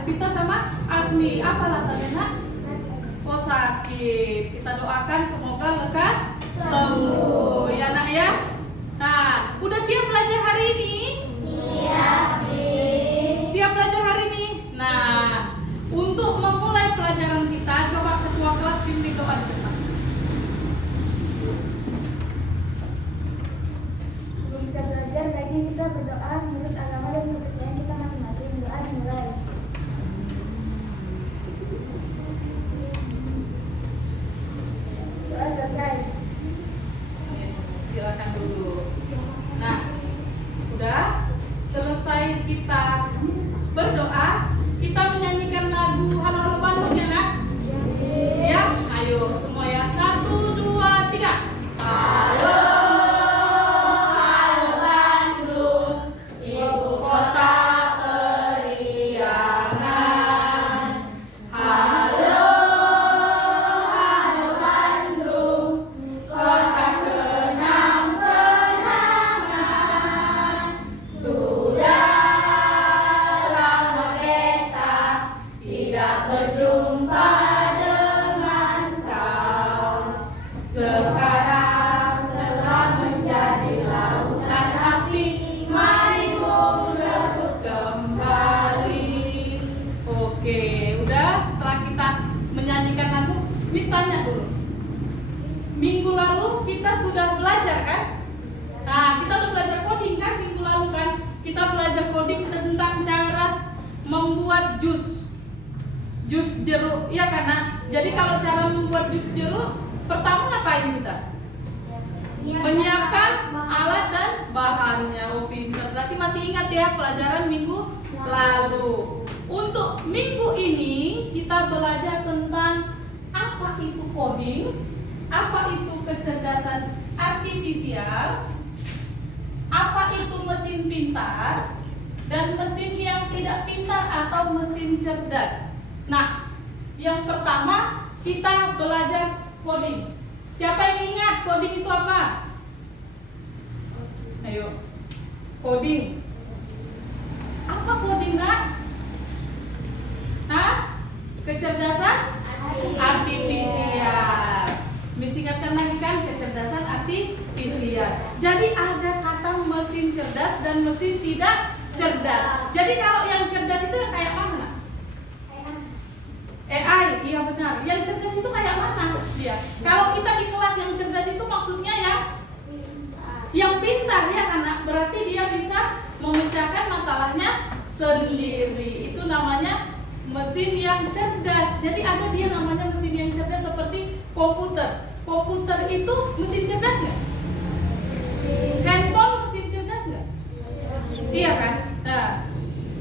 Evita sama Asmi. Apa alasannya, Nak? Oh, sakit. Kita doakan semoga lekas sembuh ya, Nak ya. Nah, udah siap belajar hari ini? Siap. Siap belajar hari ini? Nah, untuk memulai pelajaran kita, coba ketua kelas pimpin doa di depan. Sebelum kita belajar, baiknya kita berdoa menurut agama dan kepercayaan kita masing-masing. Doa dimulai. Doa selesai. Silakan dulu. Nah, udah selesai kita berdoa, kita menyanyikan lagu Halo Halo Bandung ya, Nak? Ya, ayo semua ya. 1, 2, 3. Halo, halo Bandung, ibu kota periangan. Halo, halo Bandung, kota kenang-kenangan. Sudah lama beta tidak berjumpa dengan kau. Sekarang telah menjadi lautan api, mari rebut kembali. Oke, udah setelah kita menyanyikan lagu, Miss tanya dulu. Minggu lalu kita sudah belajar kan? Nah, kita udah belajar coding kan minggu lalu kan? Kita belajar coding tentang cara membuat jus jeruk, ya karena jadi kalau cara membuat jus jeruk, pertama ngapain kita? Menyiapkan alat dan bahannya. Oh, pintar. Berarti masih ingat ya pelajaran minggu lalu. Untuk minggu ini kita belajar tentang apa itu coding, apa itu kecerdasan artifisial, apa itu mesin pintar, dan mesin yang tidak pintar atau mesin cerdas. Nah, yang pertama kita belajar coding. Siapa yang ingat coding itu apa? Ayo, coding. Apa coding, Nak? Hah? Kecerdasan artifisial. Singkatkan lagi kan, kecerdasan artifisial. Jadi ada kata mesin cerdas dan mesin tidak cerdas. Jadi kalau yang cerdas itu kayak mana? AI, iya benar. Yang cerdas itu kayak mana dia? Kalau kita di kelas yang cerdas itu maksudnya yang pintar ya, karena berarti dia bisa memecahkan masalahnya sendiri. Itu namanya mesin yang cerdas. Jadi ada dia namanya mesin yang cerdas seperti komputer. Komputer itu mesin cerdas nggak? Handphone mesin cerdas nggak? Iya kan? Nah,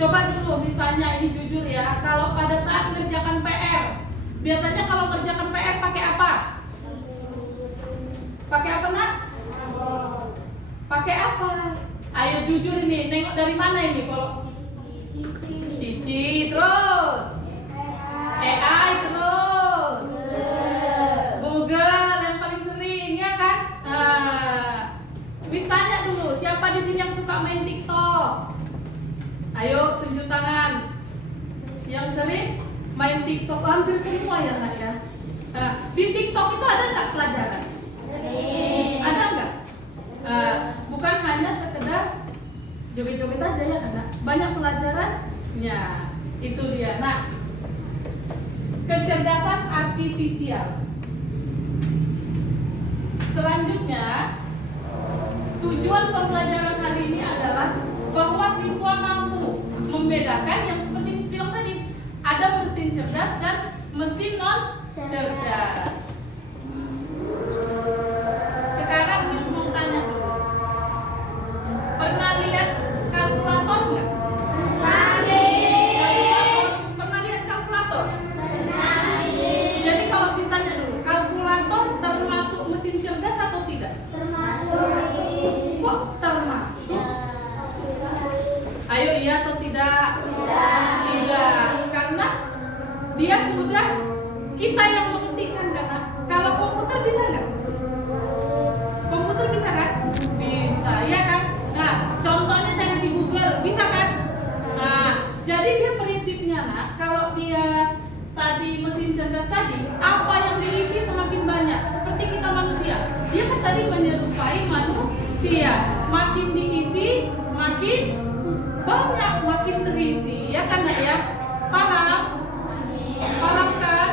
coba dulu misalnya ini jujur ya, kalau pada saat ngerjakan PR, biasanya kalau ngerjakan PR pakai apa? Pakai apa, Nak? Pakai apa? Ayo jujur ini, nengok dari mana ini kalau? Cici, terus AI, terus Google yang paling sering ya kan? Nah, Miss tanya dulu, siapa di sini yang suka main TikTok? Ayo tunjuk tangan. Yang sering main TikTok, hampir semua ya, Nak ya. Nah, di TikTok itu ada nggak pelajaran? Ada nggak? Bukan hanya sekedar joget-joget aja ya, Nak. Banyak pelajarannya. Itu dia. Nah, kecerdasan artifisial. Selanjutnya, tujuan pembelajaran hari ini adalah bahwa siswa mampu membedakan yang seperti Miss bilang tadi, ada mesin cerdas dan mesin non cerdas. Sekarang Miss mau tanya dulu, pernah lihat kalkulator nggak? Pernah lihat kalkulator? Jadi kalau ditanya dulu, kalkulator termasuk mesin cerdas atau tidak? Kok termasuk? Ayo iya atau tidak? Tidak. Karena dia sudah, kita yang mengerti kan, karena kalau komputer bisa nggak? Komputer bisa kan? Bisa, ya kan? Nah, contohnya cari di Google, bisa kan? Nah, jadi dia prinsipnya tadi, apa yang diisi semakin banyak. Seperti kita manusia, dia kan tadi menyerupai manusia. Makin diisi, makin banyak, makin terisi. Ya kan ya? Paham? Paham kan?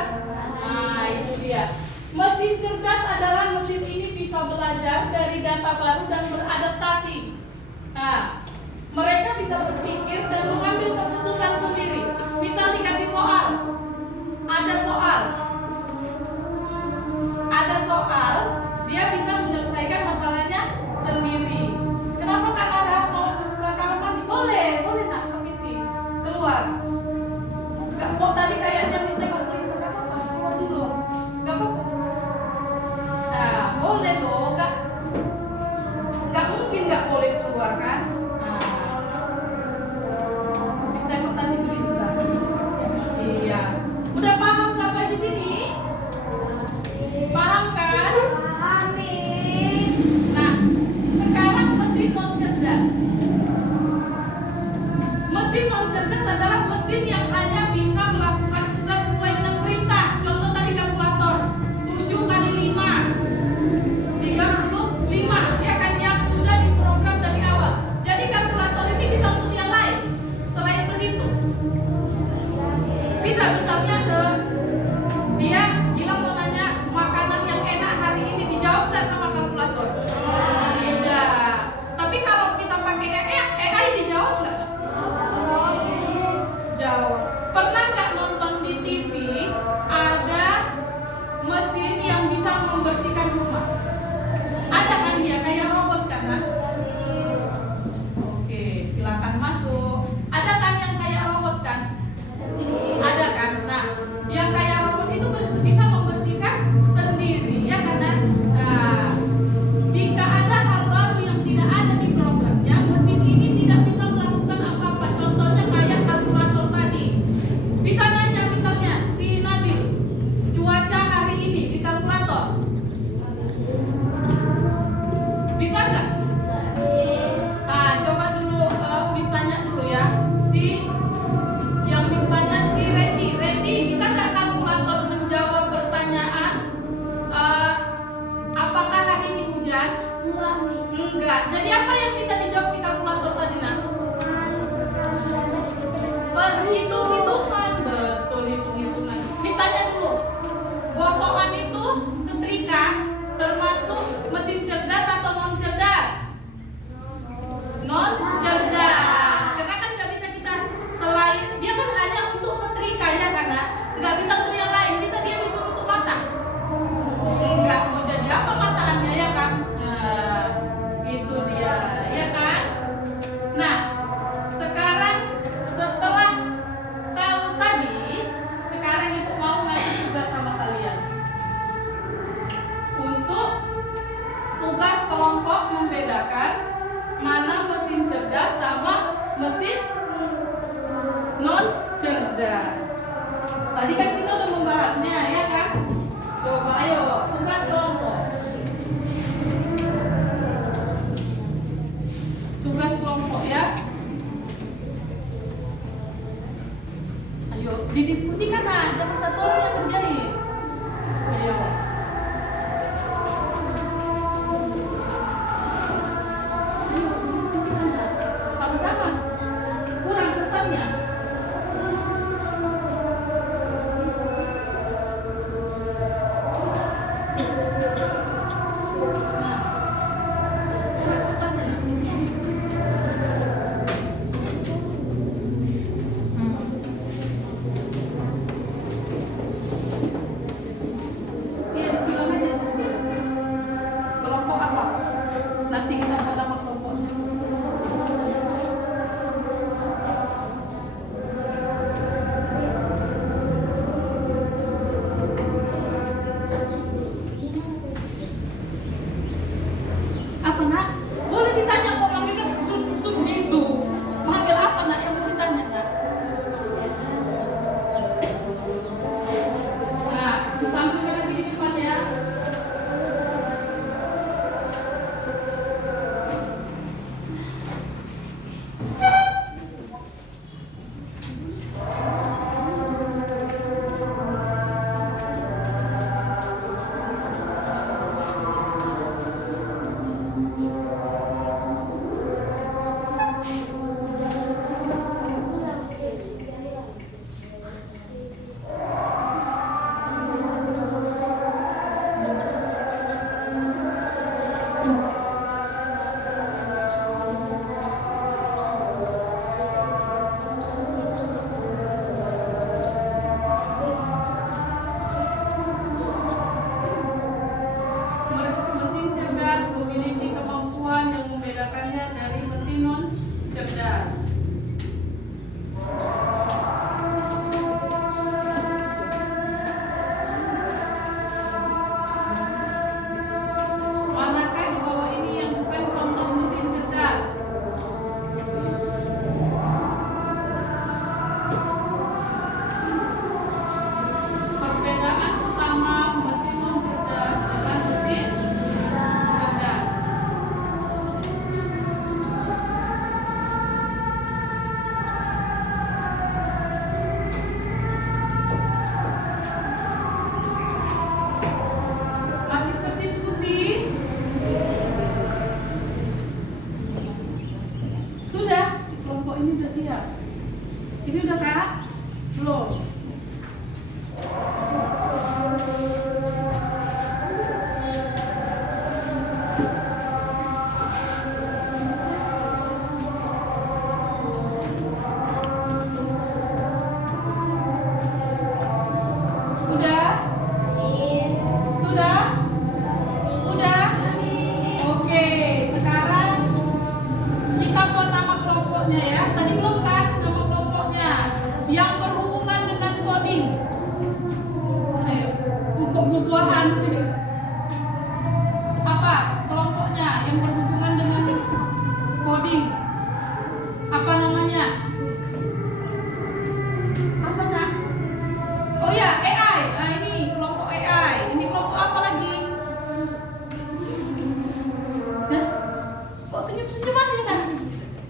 Nah itu dia. Mesin cerdas adalah mesin ini bisa belajar dari data baru dan beradaptasi. Nah, mereka bisa berpikir dan mengambil keputusan sendiri. Misal dikasih soal, ada soal, dia bisa menyelesaikan masalahnya sendiri. Kenapa Kak Lara mau ke kamar mandi? Boleh nak permisi keluar. Gak kok tadi kayaknya mistake waktu itu, gak apa-apa, keluar dulu. Gak apa-apa. Nah, boleh loh, gak mungkin gak boleh keluar kan? Mistake kok tadi gelisah. Iya. Udah paham sampai di sini? Paham kan? Nah, sekarang mesin non cerdas. Mesin non cerdas adalah mesin yang hanya bisa melakukan tugas sesuai dengan perintah. Contoh tadi kalkulator 7 kali 5 35, dia kan yang sudah diprogram dari awal. Jadi kalkulator ini bisa untuk yang lain selain berhitung. Bisa misalnya dia bilang mau nanya makanan yang enak hari ini, dijawab nggak sama kalkulator? Tidak. Tapi kalau kita pakai AI dijawab nggak? Jawab. Pernah nggak nonton di TV ada mesin yang bisa membersihkan rumah? Ada kan dia kayak robot kan? Oke, silakan masuk. Ada kan yang kayak robot kan? Ada kan? Nah, yang kayak robot itu bisa membersihkan sendiri ya karena jika ada hal baru yang tidak ada di programnya, mesin ini tidak bisa melakukan apa-apa. Contohnya kayak kalkulator tadi. Bisa nanya misalnya si Nabil, cuaca hari ini di kalkulator. Bisa nggak? Coba dulu misalnya dulu ya. Misalnya si Randy, bisa nggak kalkulator menjawab pertanyaan apakah hari ini hujan? Enggak. Jadi apa yang bisa dijawab si kalkulator tadi nak? Hitung-hitungan, betul hitung-hitungan. Misalnya dulu, gosokan itu setrika termasuk mesin cerdas atau non cerdas? Non cerdas. Karena kan nggak bisa kita selain dia kan hanya untuk setrika ya karena nggak bisa untuk yang lain. Dia bisa untuk masak. Enggak mau jadi apa masalahnya ya kan? Nah, itu dia ya kan? Nah, sekarang setelah tahu tadi, sekarang itu mau ngasih tugas sama kalian untuk tugas kelompok membedakan mana mesin cerdas sama mesin non cerdas. Tadi kan kita udah membahasnya ya kan? Coba ayo tugas kelompok. Tugas kelompok ya. Ayo didiskusikan aja satu orang yang kerjain. Ayo. Diskusikan aja. Sama-sama. Kurang kertasnya. Nanti kita buat nama kelompoknya. Ini udah Kak? Belum. Udah? Sudah? Udah? Oke, sekarang kita buat nama kelompoknya ya. Tadi belum kan nama kelompoknya yang berhubungan dengan coding. Ayo, untuk buah-buahan. Apa kelompoknya yang berhubungan dengan coding? Apa namanya? Apa nak? Oh ya, AI. Nah ini kelompok AI. Ini kelompok apa lagi? Nah, kok senyum-senyum aja kan?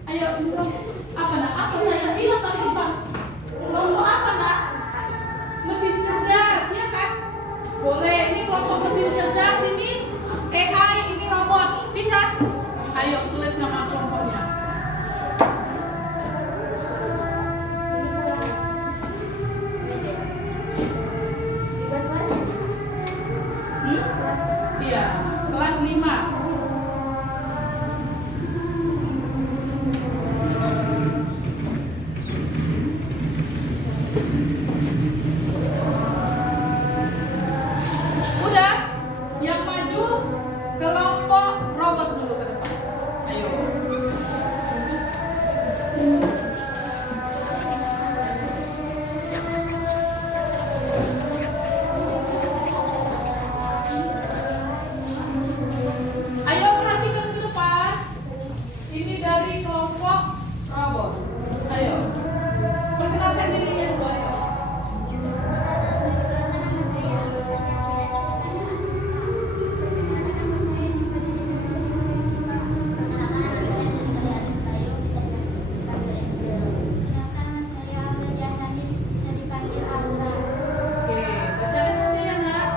Ayo, ini kelompok apa nak? Apa saya bilang tadi apa? Kelompok apa nak? Mesin cerdas, ya kan? Boleh. Ini kelompok mesin cerdas. Ini AI. Ini robot. Bisa? Ayo tulis nama kelompoknya. Iya, kelas 5. Udah? Yang maju kelompok robot dulu ke depan. Ayo. Ayo perhatikan ke depan. Ini dari kelompok robot. Ayo. Perkenalkan dirinya dulu. Ayo. Oke, baca namanya nak.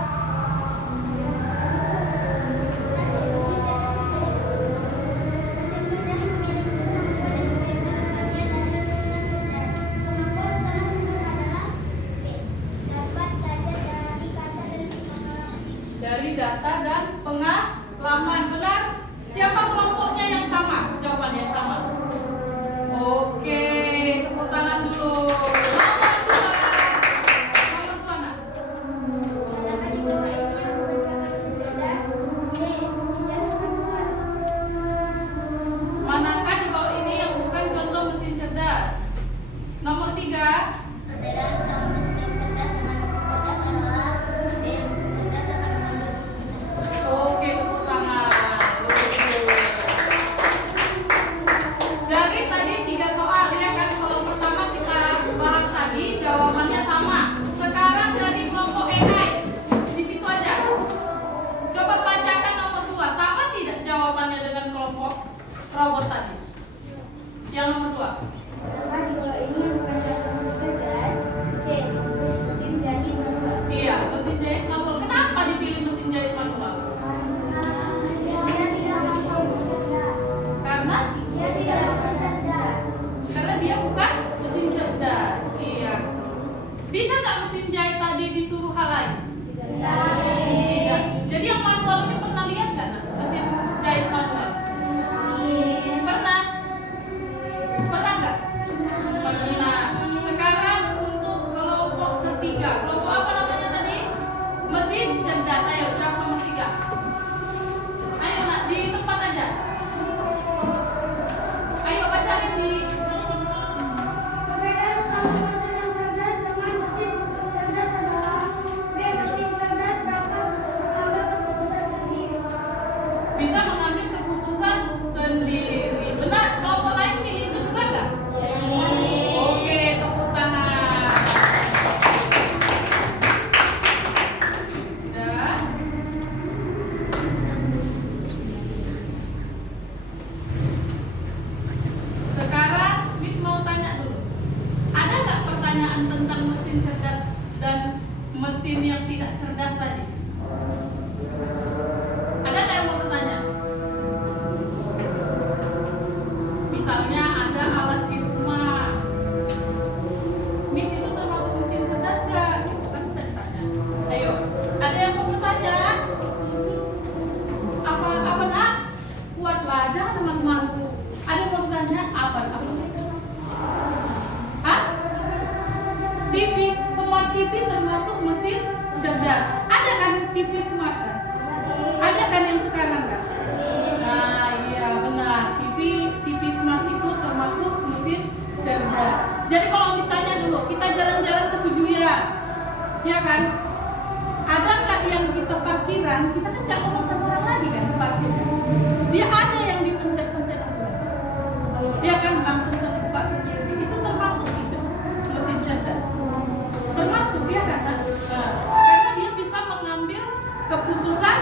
Dari data dan pengalaman. Benar? Siapa kelompoknya yang sama? Jawabannya sama. Oke, tepuk tangan dulu. Nomor dua nak. Manakah di bawah ini yang bukan contoh mesin cerdas? Nomor 3. Oke, tepuk tangan. Dari tadi 3 soal ya kan. Kalau pertama kita bahas tadi jawabannya sama. Sekarang dari kelompok AI. Di situ aja. Coba bacakan nomor 2. Sama tidak jawabannya dengan kelompok robot tadi? Yang nomor 2. Iya, mesin jahit manual. Kenapa dipilih mesin jahit manual? Karena dia bukan mesin cerdas. Iya. Bisa nggak mesin jahit tadi disuruh hal lain? Tidak. Jadi yang manual ini pernah lihat nggak nak? Mesin jahit manual? Pernah? Pernah nggak? Pernah. Sekarang untuk kelompok ketiga. Kelompok apa namanya tadi? Mesin cerdas. Ayo jawab nomor 3. Ayo nak di tempat aja. Ayo baca di. Bisa mengambil keputusan sendiri. Benar? Kelompok lain pilih itu juga nggak? Oke, tepuk tangan. Udah. Sekarang Miss mau tanya dulu. Ada nggak pertanyaan tentang mesin cerdas dan mesin yang tidak cerdas tadi? Ada nggak yang mau bertanya? Misalnya ada alat di rumah, TV, smart TV termasuk mesin cerdas. Ada kan TV smart kan? Ada kan yang sekarang kan? Nah, iya benar. TV smart itu termasuk mesin cerdas. Jadi kalau misalnya dulu kita jalan-jalan ke Sujuya, ya kan? Ada nggak yang kita parkiran? Kita kan nggak ngomong sama orang lagi kan di parkir. Dia ada yang dipencet-pencet itu. Dia kan langsung terbuka sendiri. Itu termasuk tidak mesin cerdas. Termasuk ya kan? Nah, karena dia bisa mengambil keputusan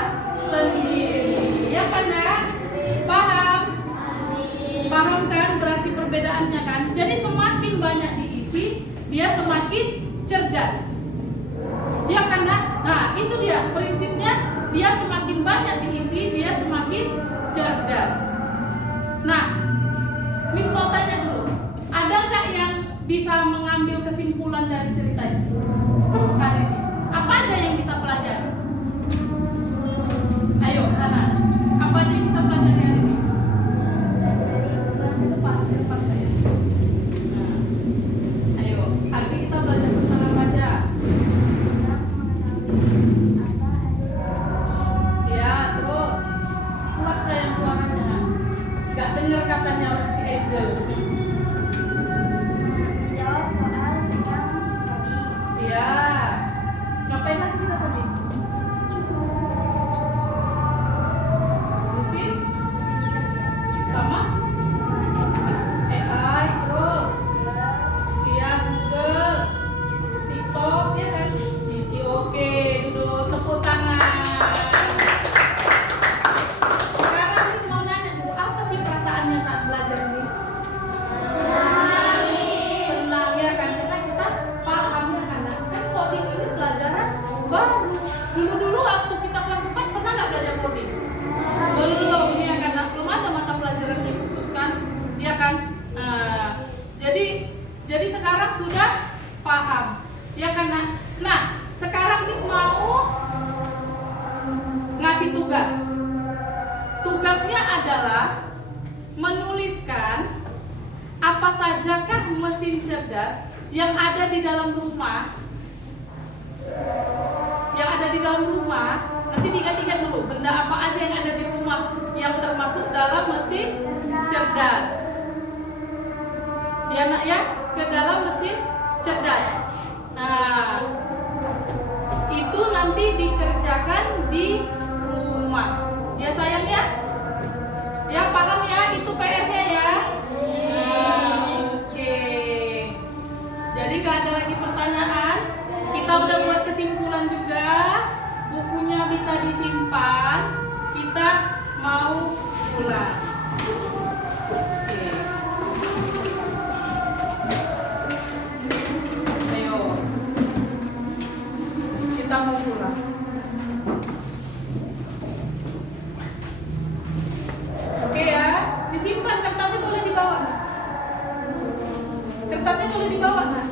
sendiri. Ya kan? Nah? Paham? Paham kan? Berarti perbedaannya kan? Jadi semakin banyak diisi, dia semakin cerdas. Ya kan? Nah, itu dia prinsipnya. Dia semakin banyak diisi, dia semakin cerdas. Nah, Miss mau tanya dulu, ada nggak yang bisa mengambil kesimpulan dari cerita ini hari ini? Apa aja yang kita pelajari? Ayo, Hana, apa aja yang kita pelajari hari ini? Depan saya. Nah, ayo, hari ini kita belajar tentang apa aja? Ya, terus kuat sayang suaranya. Gak dengar katanya orang si Angel. Menjawab soal yang tadi. Iya. Ngapain lagi kita tadi? Mesin sama AI terus. Iya, Google, TikTok, ya kan? Cici oke, duduk tepuk tangan. Sekarang sih mau nanya, apa sih perasaannya saat belajar ini? Senang ya kan, karena kita paham ya kan. Kan coding ini pelajaran baru. Dulu waktu kita kelas 4 pernah nggak belajar coding? Belum ya kan, belum ada mata pelajaran yang khusus kan, ya kan. Jadi sekarang sudah paham, ya kan. Nah, sekarang Miss mau ngasih tugas. Tugasnya adalah menuliskan apa sajakah mesin cerdas yang ada di dalam rumah. Yang ada di dalam rumah, nanti diingat-ingat dulu benda apa aja yang ada di rumah yang termasuk dalam mesin cerdas. Ya nak ya, ke dalam mesin cerdas. Nah, itu nanti dikerjakan di rumah. Ya sayang ya. Ya paham ya, itu PR-nya ya. Nah, oke. Jadi gak ada lagi pertanyaan. Kita udah buat kesimpulan juga. Bukunya bisa disimpan. Kita mau pulang. Oke. Ayo. Kita mau pulang. Oke ya, disimpan. Kertasnya boleh dibawa nggak? Kertasnya boleh dibawa nggak?